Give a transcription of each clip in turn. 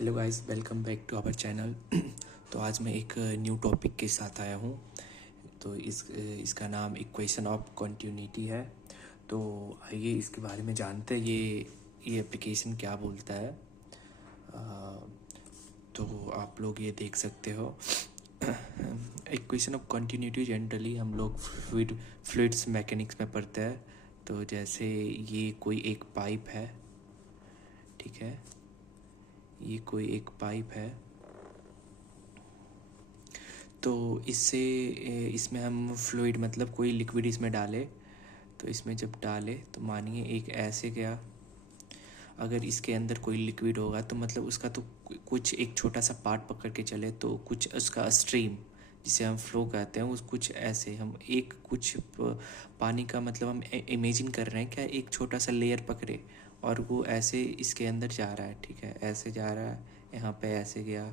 Hello guys, welcome back to our channel. तो आज मैं एक न्यू टॉपिक के साथ आया हूँ। तो इसका नाम इक्वेशन ऑफ कंटिन्यूटी है। तो आइए इसके बारे में जानते हैं ये एप्लीकेशन क्या बोलता है। तो आप लोग ये देख सकते हो। इक्वेशन ऑफ कंटिन्यूटी जनरली हम लोग फ्लूइड्स मैकेनिक्स में पढ़ते हैं। तो जैसे ये कोई एक पाइप है, ठीक है, ये कोई एक पाइप है। तो इसमें हम फ्लूइड मतलब कोई लिक्विड इसमें डाले, तो इसमें जब डाले तो मानिए एक ऐसे गया। अगर इसके अंदर कोई लिक्विड होगा तो मतलब उसका तो कुछ एक छोटा सा पार्ट पकड़ के चले, तो कुछ उसका स्ट्रीम जिसे हम फ्लो कहते हैं उस कुछ ऐसे हम एक कुछ पानी का मतलब हम इमेजिन कर रहे हैं क्या, एक छोटा सा लेयर पकड़े और वो ऐसे इसके अंदर जा रहा है, ठीक है, ऐसे जा रहा है, यहाँ पे ऐसे गया,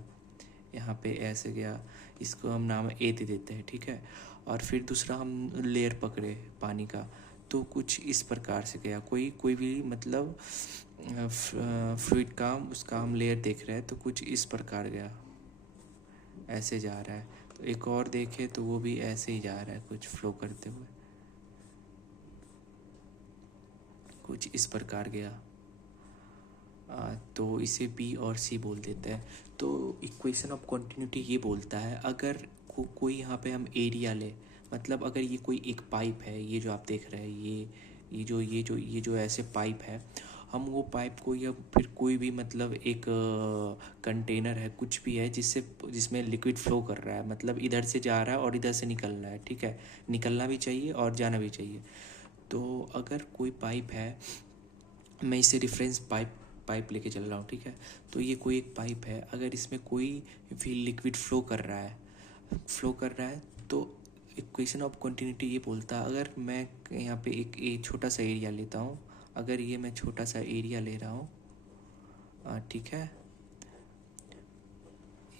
यहाँ पे ऐसे गया। इसको हम नाम ए दे देते हैं, ठीक है। और फिर दूसरा हम लेयर पकड़े पानी का, तो कुछ इस प्रकार से गया। कोई भी मतलब फ्लूइड का उसका हम लेयर देख रहे हैं तो कुछ इस प्रकार गया, ऐसे जा रहा है। तो एक और देखे तो वो भी ऐसे ही जा रहा है, कुछ फ्लो करते हुए कुछ इस प्रकार गया। तो इसे बी और सी बोल देते हैं। तो इक्वेशन ऑफ कंटिन्यूटी ये बोलता है अगर कोई यहाँ पे हम एरिया ले, मतलब अगर ये कोई एक पाइप है, ये जो आप देख रहे हैं, ये जो ऐसे पाइप है, हम वो पाइप को या फिर कोई भी मतलब एक कंटेनर है, कुछ भी है जिसमें लिक्विड फ्लो कर रहा है, मतलब इधर से जा रहा है और इधर से निकल रहा है, ठीक है, निकलना भी चाहिए और जाना भी चाहिए। तो अगर कोई पाइप है, मैं इसे रेफरेंस पाइप लेके चल रहा हूँ, ठीक है। तो ये कोई एक पाइप है, अगर इसमें कोई भी लिक्विड फ्लो कर रहा है तो इक्वेशन ऑफ कंटिन्यूटी ये बोलता है अगर मैं यहाँ पे एक छोटा सा एरिया लेता हूँ, अगर ये मैं छोटा सा एरिया ले रहा हूँ, ठीक है,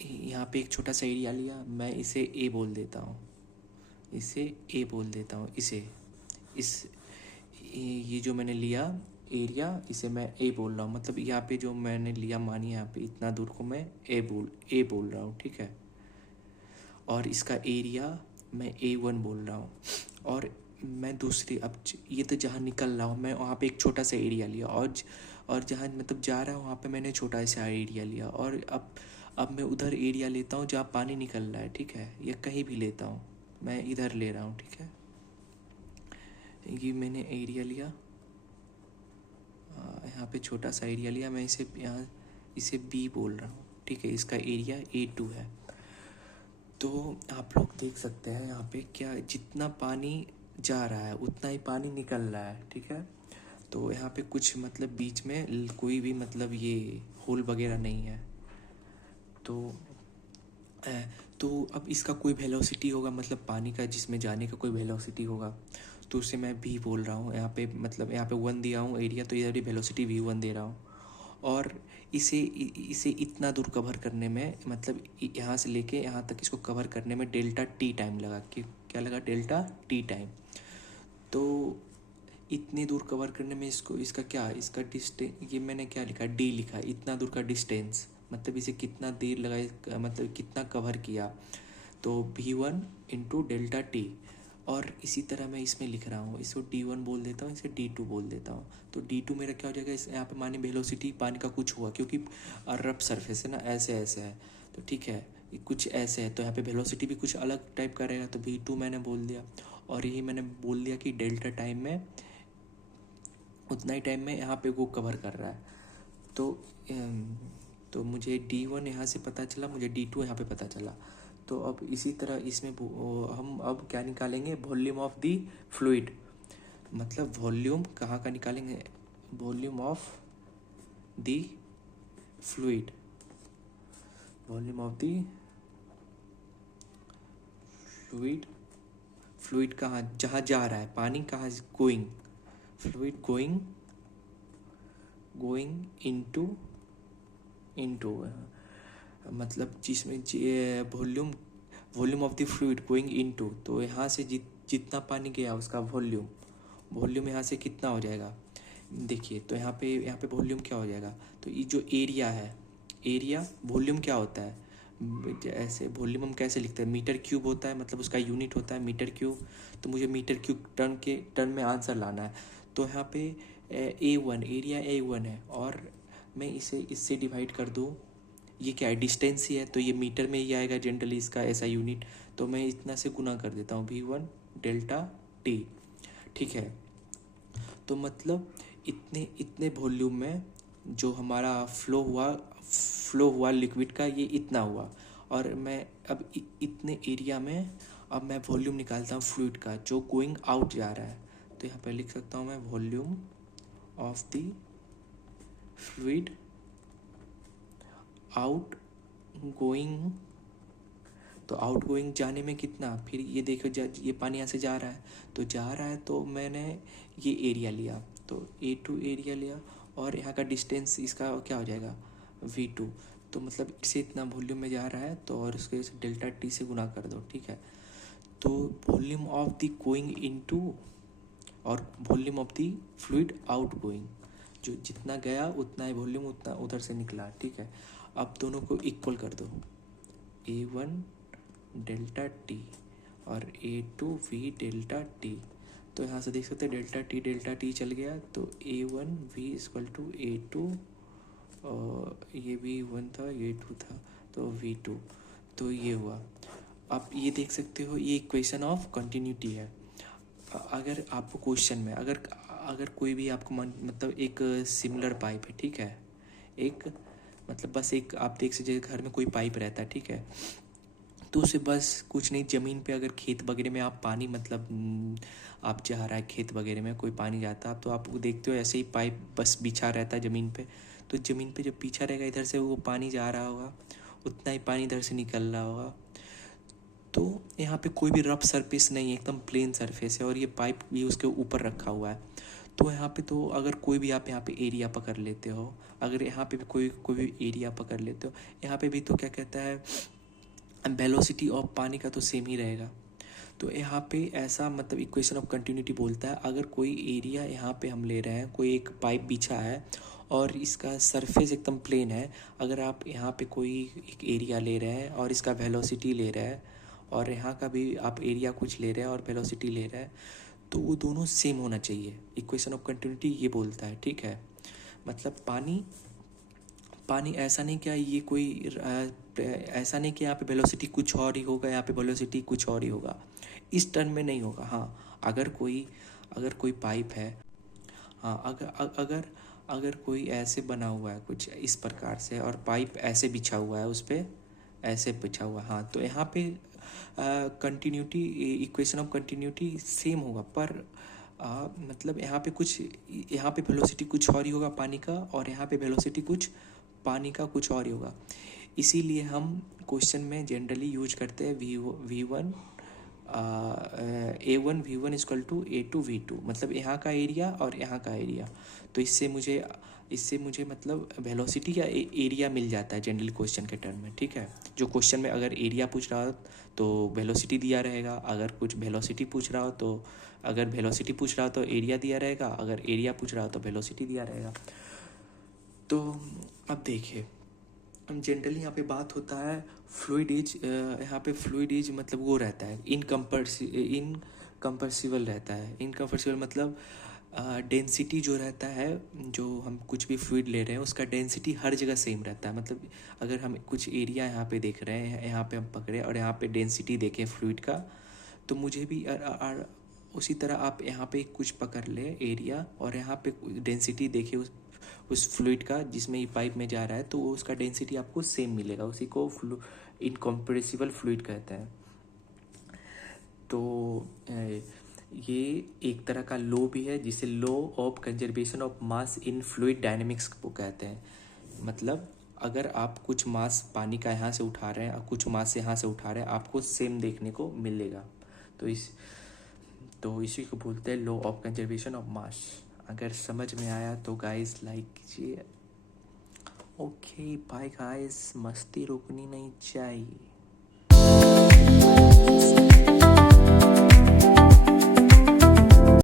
यहाँ पे एक छोटा सा एरिया लिया, मैं इसे ए बोल देता हूँ, इसे ए बोल देता हूँ, ये जो मैंने लिया एरिया, इसे मैं ए बोल रहा हूँ, मतलब यहाँ पे जो मैंने लिया मानिए यहाँ पे इतना दूर को मैं ए बोल रहा हूँ, ठीक है। और इसका एरिया मैं A1 बोल रहा हूँ। और मैं दूसरी अब ये तो जहाँ निकल रहा हूँ मैं वहाँ पे एक छोटा सा एरिया लिया, और जहाँ मतलब जा रहा हूँ वहाँ पे मैंने छोटा सा एरिया लिया, और अब मैं उधर एरिया लेता हूँ जहाँ पानी निकल रहा है, ठीक है, या कहीं भी लेता हूँ, मैं इधर ले रहा हूँ, ठीक है। ये मैंने एरिया लिया, यहाँ पे छोटा सा एरिया लिया, मैं इसे बी बोल रहा हूँ, ठीक है, इसका एरिया A2 है। तो आप लोग देख सकते हैं यहाँ पे क्या, जितना पानी जा रहा है उतना ही पानी निकल रहा है, ठीक है। तो यहाँ पे कुछ मतलब बीच में कोई भी मतलब ये होल वगैरह नहीं है। तो तो अब इसका कोई वेलोसिटी होगा, मतलब पानी का जिसमें जाने का कोई वेलोसिटी होगा, तो उसे मैं भी बोल रहा हूँ यहाँ पे, मतलब यहाँ पे 1 दिया हूँ एरिया, तो इधर भी वेलोसिटी V1 दे रहा हूँ। और इसे इतना दूर कवर करने में, मतलब यहाँ से लेके यहाँ तक इसको कवर करने में डेल्टा टी टाइम लगा, कि क्या लगा, डेल्टा टी टाइम। तो इतनी दूर कवर करने में इसका क्या, इसका डिस्टेंस, ये मैंने क्या लिखा, डी लिखा, इतना दूर का डिस्टेंस, मतलब इसे कितना देर लगा, मतलब कितना कवर किया, तो V1 इंटू डेल्टा टी। और इसी तरह मैं इसमें लिख रहा हूँ, इसको D1 बोल देता हूँ, इसे D2 बोल देता हूँ। तो D2 मेरा क्या हो जाएगा, इस यहाँ पे माने वेलोसिटी पानी का कुछ हुआ, क्योंकि रफ सरफेस है ना, ऐसे ऐसे है, तो ठीक है, कुछ ऐसे है, तो यहाँ पे वेलोसिटी भी कुछ अलग टाइप का रहेगा, तो V2 मैंने बोल दिया। और यही मैंने बोल दिया कि डेल्टा टाइम में, उतना ही टाइम में यहाँ पे वो कवर कर रहा है। तो तो मुझे D1 यहाँ से पता चला, मुझे D2 यहाँ पे पता चला। तो अब इसी तरह इसमें हम अब क्या निकालेंगे, वॉल्यूम ऑफ दी फ्लूइड, मतलब वॉल्यूम कहाँ का निकालेंगे, volume of the fluid, volume of the fluid, fluid कहाँ, जहाँ जा रहा है पानी, कहाँ गोइंग, फ्लूइड गोइंग इनटू मतलब जिसमें volume of the fluid going into, तो यहाँ से जितना पानी गया उसका वॉल्यूम यहाँ से कितना हो जाएगा, देखिए, तो यहाँ पे वॉल्यूम क्या हो जाएगा, तो ये जो एरिया है, एरिया, वॉल्यूम क्या होता है, ऐसे वॉल्यूम हम कैसे लिखते हैं, मीटर क्यूब होता है, मतलब उसका यूनिट होता है मीटर क्यूब। तो मुझे मीटर क्यूब टर्न में आंसर लाना है। तो यहाँ पे A1 एरिया A1 है, और मैं इसे इससे डिवाइड कर दूँ, ये क्या है, डिस्टेंस ही है, तो ये मीटर में ही आएगा जनरली इसका ऐसा यूनिट। तो मैं इतना से गुना कर देता हूँ, V1 डेल्टा टी। ठीक है, तो मतलब इतने इतने वॉल्यूम में जो हमारा फ्लो हुआ लिक्विड का, ये इतना हुआ। और मैं अब इतने एरिया में अब मैं वॉल्यूम निकालता हूँ फ्लूइड का जो गोइंग आउट जा रहा है। तो यहाँ पे लिख सकता हूँ मैं volume of the fluid out going. तो आउट गोइंग जाने में कितना, फिर ये देखो ये पानी यहाँ से जा रहा है, तो जा रहा है, तो मैंने ये एरिया लिया, तो A2 एरिया लिया, और यहाँ का डिस्टेंस इसका क्या हो जाएगा, V2। तो मतलब इससे इतना वॉल्यूम में जा रहा है, तो और उसके डेल्टा टी से गुना कर दो। ठीक है, तो volume of the going into और volume of the fluid out going, जो जितना गया उतना ही वॉल्यूम उतना उधर से निकला। ठीक है, अब दोनों को इक्वल कर दो, A1 डेल्टा टी और A2 V डेल्टा टी। तो यहाँ से देख सकते हैं डेल्टा टी चल गया, तो A1 V equal to A2, ये V1 था, ये 2 था, तो V2। तो ये हुआ। आप ये देख सकते हो, ये इक्वेशन ऑफ कंटिन्यूटी है। अगर आपको क्वेश्चन में अगर अगर कोई भी आपको मतलब एक सिमिलर पाइप है, ठीक है, एक मतलब बस एक आप देख सकते घर में कोई पाइप रहता है, ठीक है, तो उसे बस कुछ नहीं, ज़मीन पे अगर खेत वगैरह में आप पानी मतलब आप जा रहा है खेत वगैरह में कोई पानी जाता है, तो आप देखते हो ऐसे ही पाइप बस बिछा रहता है ज़मीन पे। तो ज़मीन पे जब पीछा रहेगा इधर से वो पानी जा रहा होगा, उतना ही पानी इधर से निकल रहा होगा। तो यहाँ पे कोई भी रफ सरफेस नहीं है, एकदम प्लेन सरफेस है, और ये पाइप भी उसके ऊपर रखा हुआ है। तो यहाँ पे तो अगर कोई भी आप यहाँ पे एरिया पकड़ लेते हो, अगर यहाँ पे भी कोई भी एरिया पकड़ लेते हो, यहाँ पे भी तो क्या कहता है, वेलोसिटी ऑफ पानी का तो सेम ही रहेगा। तो यहाँ पे ऐसा मतलब इक्वेशन ऑफ कंटिन्यूटी बोलता है, अगर कोई एरिया यहाँ पे हम ले रहे हैं, कोई एक पाइप बिछा है और इसका सरफेस एकदम प्लेन है, अगर आप यहाँ पे कोई एक एरिया ले रहे हैं और इसका वेलोसिटी ले रहे हैं, और यहाँ का भी आप एरिया कुछ ले रहे हैं और वेलोसिटी ले रहे हैं, तो वो दोनों सेम होना चाहिए। इक्वेशन ऑफ कंटिन्यूटी ये बोलता है। ठीक है, मतलब पानी ऐसा नहीं क्या ये कोई ऐसा नहीं कि यहाँ पे वेलोसिटी कुछ और ही होगा, यहाँ पे वेलोसिटी कुछ और ही होगा, इस टर्म में नहीं होगा। हाँ, अगर कोई पाइप है, हाँ, अगर कोई ऐसे बना हुआ है कुछ इस प्रकार से, और पाइप ऐसे बिछा हुआ है, उस पर ऐसे बिछा हुआ, हाँ, तो यहाँ पे continuity, equation of continuity same होगा, पर मतलब यहाँ पे वेलोसिटी कुछ और ही होगा पानी का, और यहाँ पे वेलोसिटी कुछ पानी का कुछ और ही होगा। इसीलिए हम क्वेश्चन में जनरली यूज करते हैं V1 A1 V1 equal to A2 V2, मतलब यहाँ का एरिया और यहाँ का एरिया। तो इससे मुझे मतलब वेलोसिटी या एरिया मिल जाता है जनरली क्वेश्चन के टर्म में। ठीक है, जो क्वेश्चन में अगर एरिया पूछ रहा हो तो वेलोसिटी दिया रहेगा, अगर कुछ वेलोसिटी पूछ रहा हो तो एरिया दिया रहेगा, अगर एरिया पूछ रहा हो तो वेलोसिटी दिया रहेगा। तो अब देखिए, हम जनरली यहाँ पे बात होता है फ्लूइड इज, यहाँ पे फ्लूइड इज मतलब वो रहता है इनकम्पर्सिबल रहता है। इनकम्पर्सिबल मतलब डेंसिटी जो रहता है, जो हम कुछ भी फ्लूइड ले रहे हैं उसका डेंसिटी हर जगह सेम रहता है। मतलब अगर हम कुछ एरिया यहाँ पे देख रहे हैं, यहाँ पे हम पकड़े और यहाँ पे डेंसिटी देखें फ्लूइड का, तो मुझे भी उसी तरह आप यहाँ पे कुछ पकड़ ले एरिया और यहाँ पे डेंसिटी देखिए उस फ्लूइड का जिसमें ये पाइप में जा रहा है, तो उसका डेंसिटी आपको सेम मिलेगा, उसी को इनकम्प्रेसिबल फ्लूइड कहते हैं। तो ये एक तरह का लॉ भी है जिसे law of conservation of mass in fluid dynamics को कहते हैं। मतलब अगर आप कुछ मास पानी का यहाँ से उठा रहे हैं और कुछ मास यहाँ से उठा रहे हैं, आपको सेम देखने को मिलेगा। तो इसी को बोलते हैं law of conservation of mass. अगर समझ में आया तो गाइस लाइक कीजिए। ओके बाय गाइस, मस्ती रुकनी नहीं चाहिए।